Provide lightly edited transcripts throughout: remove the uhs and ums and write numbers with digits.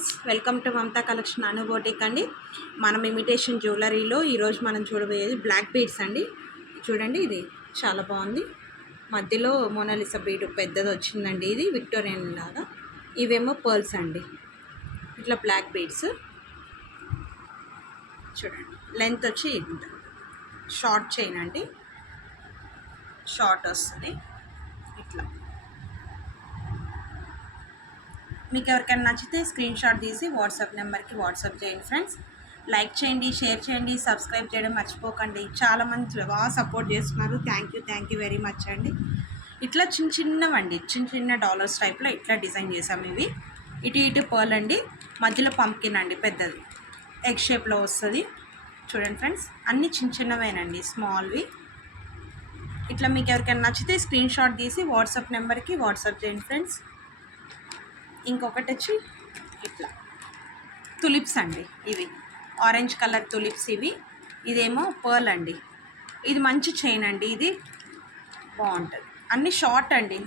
Friends, welcome to Mamata collection Anu boutique అండి. మనం imitation జ్యువెలరీలో ఈరోజు మనం చూడబోయేది బ్లాక్ బీడ్స్ అండి. చూడండి, ఇది చాలా బాగుంది. మధ్యలో మోనాలిసా బీడ్ పెద్దది వచ్చిందండి. ఇది విక్టోరియన్ లాగా. ఇవేమో పర్ల్స్ అండి. ఇట్లా బ్లాక్ బీడ్స్ చూడండి. లెంత్ వచ్చి ఇంత షార్ట్ చైన్ అండి. షార్ట్ వస్తుంది ఇట్లా. మీకు ఎవరికైనా నచ్చితే స్క్రీన్ షాట్ తీసి వాట్సాప్ నెంబర్కి వాట్సాప్ చేయండి ఫ్రెండ్స్. లైక్ చేయండి, షేర్ చేయండి, సబ్స్క్రైబ్ చేయడం మర్చిపోకండి. చాలామంది బాగా సపోర్ట్ చేస్తున్నారు. థ్యాంక్ యూ వెరీ మచ్ అండి. ఇట్లా చిన్నవండి, చిన్న డాలర్స్ టైప్లో ఇట్లా డిజైన్ చేసాము. ఇవి ఇటు పర్ల్ అండి, మధ్యలో పంప్కిన్ అండి, పెద్దది ఎగ్ షేప్లో వస్తుంది. చూడండి ఫ్రెండ్స్, అన్నీ చిన్నవేనండి, స్మాల్వి. ఇట్లా మీకు ఎవరికైనా నచ్చితే స్క్రీన్ షాట్ తీసి వాట్సాప్ నెంబర్కి వాట్సాప్ చేయండి ఫ్రెండ్స్. ఇంకొకటి వచ్చి ఇట్లా తులిప్స్ అండి. ఇవి ఆరెంజ్ కలర్ తులిప్స్. ఇదేమో పర్ల్ అండి. ఇది మంచి చైన్ అండి. ఇది బాగుంటుంది. అన్నీ షార్ట్ అండి,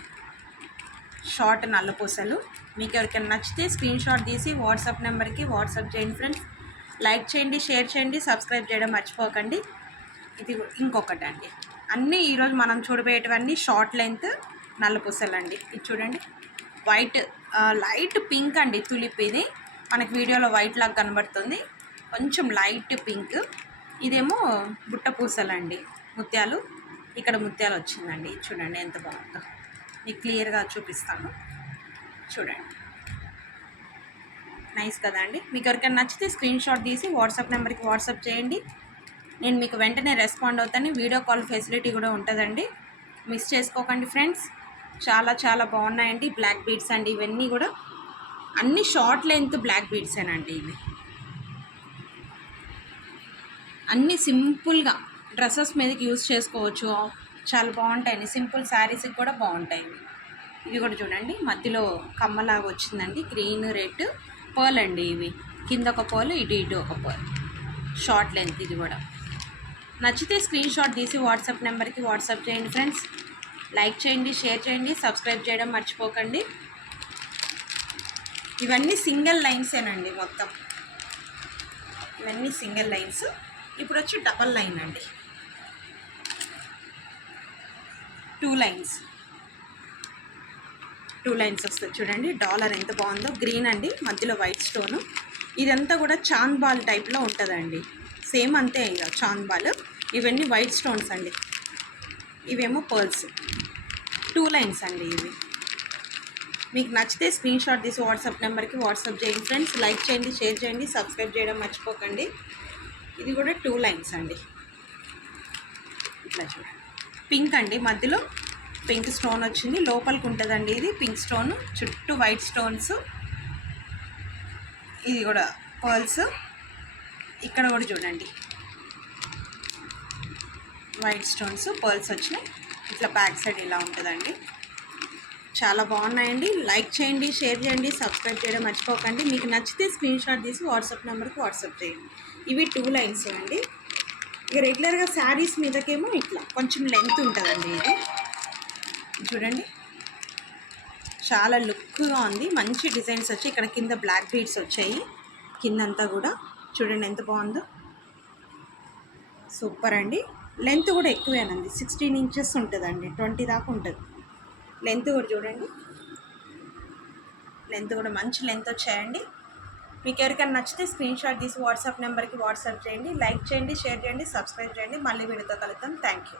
షార్ట్ నల్లపూసలు. మీకు ఎవరికైనా నచ్చితే స్క్రీన్ షాట్ తీసి వాట్సాప్ నెంబర్కి వాట్సాప్ చేయండి ఫ్రెండ్స్. లైక్ చేయండి, షేర్ చేయండి, సబ్స్క్రైబ్ చేయడం మర్చిపోకండి. ఇది ఇంకొకటి అండి. అన్నీ ఈరోజు మనం చూడబోయేటివన్నీ షార్ట్ లెంత్ నల్లపూసలు అండి. ఇది చూడండి, వైట్ లైట్ పింక్ అండి తులిప్. ఇది మనకి వీడియోలో వైట్ లాగా కనబడుతుంది, కొంచెం లైట్ పింక్. ఇదేమో బుట్ట పూసలండి, ముత్యాలు. ఇక్కడ ముత్యాలు వచ్చిందండి. చూడండి ఎంత బాగుందో, మీకు క్లియర్గా చూపిస్తాను. చూడండి, నైస్ కదా అండి. మీకు ఎవరికైనా నచ్చితే స్క్రీన్ షాట్ తీసి వాట్సాప్ నెంబర్కి వాట్సాప్ చేయండి. నేను మీకు వెంటనే రెస్పాండ్ అవుతాను. వీడియో కాల్ ఫెసిలిటీ కూడా ఉంటుందండి, మిస్ చేసుకోకండి ఫ్రెండ్స్. చాలా బాగున్నాయండి బ్లాక్ బీడ్స్ అండి. ఇవన్నీ కూడా అన్ని షార్ట్ లెంత్ బ్లాక్ బీడ్సేనండి. ఇవి అన్నీ సింపుల్గా డ్రెస్సెస్ మీదకి యూజ్ చేసుకోవచ్చు. చాలా బాగుంటాయండి. సింపుల్ శారీస్కి కూడా బాగుంటాయి. ఇవి కూడా చూడండి, మధ్యలో కమ్మలాగా వచ్చిందండి, గ్రీన్ రెడ్ పర్ల్ అండి. ఇవి కింద ఒక పర్ల్, ఇటు ఒక పర్ల్, షార్ట్ లెంత్. ఇది కూడా నచ్చితే స్క్రీన్ షాట్ తీసి వాట్సాప్ నెంబర్కి వాట్సాప్ చేయండి ఫ్రెండ్స్. లైక్ చేయండి, షేర్ చేయండి, సబ్స్క్రైబ్ చేయడం మర్చిపోకండి. ఇవన్నీ సింగిల్ లైన్సేనండి మొత్తం. ఇవన్నీ సింగిల్ లైన్స్. ఇప్పుడు వచ్చి డబల్ లైన్ అండి, 2 లైన్స్ వస్తుంది. చూడండి డాలర్ ఎంత బాగుందో, గ్రీన్ అండి, మధ్యలో వైట్ స్టోను. ఇదంతా కూడా చాంద్ బాల్ టైప్లో ఉంటుందండి. సేమ్ అంతే ఇంకా చాంద్ బాల్. ఇవన్నీ వైట్ స్టోన్స్ అండి. ఇవేమో పర్ల్స్. 2 లైన్స్ అండి ఇవి. మీకు నచ్చితే స్క్రీన్ షాట్ తీసి వాట్సాప్ నెంబర్కి వాట్సాప్ చేయండి ఫ్రెండ్స్. లైక్ చేయండి, షేర్ చేయండి, సబ్స్క్రైబ్ చేయడం మర్చిపోకండి. ఇది కూడా 2 లైన్స్ అండి. ఇట్లా చూడండి, పింక్ అండి, మధ్యలో పింక్ స్టోన్ వచ్చింది, లోపలికి ఉంటుందండి. ఇది పింక్ స్టోన్, చుట్టూ వైట్ స్టోన్స్. ఇది కూడా పర్ల్స్. ఇక్కడ కూడా చూడండి, వైట్ స్టోన్స్, పర్ల్స్ వచ్చినాయి. ఇట్లా బ్యాక్ సైడ్ ఇలా ఉంటుందండి. చాలా బాగున్నాయండి. లైక్ చేయండి, షేర్ చేయండి, సబ్స్క్రైబ్ చేయడం మర్చిపోకండి. మీకు నచ్చితే స్క్రీన్ షాట్ తీసి వాట్సాప్ నెంబర్కి వాట్సాప్ చేయండి. ఇవి 2 లైన్స్ అండి. ఇక రెగ్యులర్గా శారీస్ మీదకేమో ఇట్లా కొంచెం లెంత్ ఉంటుందండి. ఇది చూడండి, చాలా లుక్గా ఉంది. మంచి డిజైన్స్ వచ్చి ఇక్కడ కింద బ్లాక్ బీడ్స్ వచ్చాయి. కిందంతా కూడా చూడండి ఎంత బాగుందో, సూపర్ అండి. లెంత్ కూడా ఎక్కువేనండి, 16 ఇంచెస్ ఉంటుందండి, 20 దాకా ఉంటుంది. లెంత్ కూడా చూడండి, లెంత్ కూడా మంచి లెంత్ వచ్చాయండి. మీకు ఎవరికైనా నచ్చితే స్క్రీన్ షాట్ తీసి వాట్సాప్ నెంబర్కి వాట్సాప్ చేయండి. లైక్ చేయండి, షేర్ చేయండి, సబ్స్క్రైబ్ చేయండి. మళ్ళీ వీడియోతో కలుద్దాం. Thank you.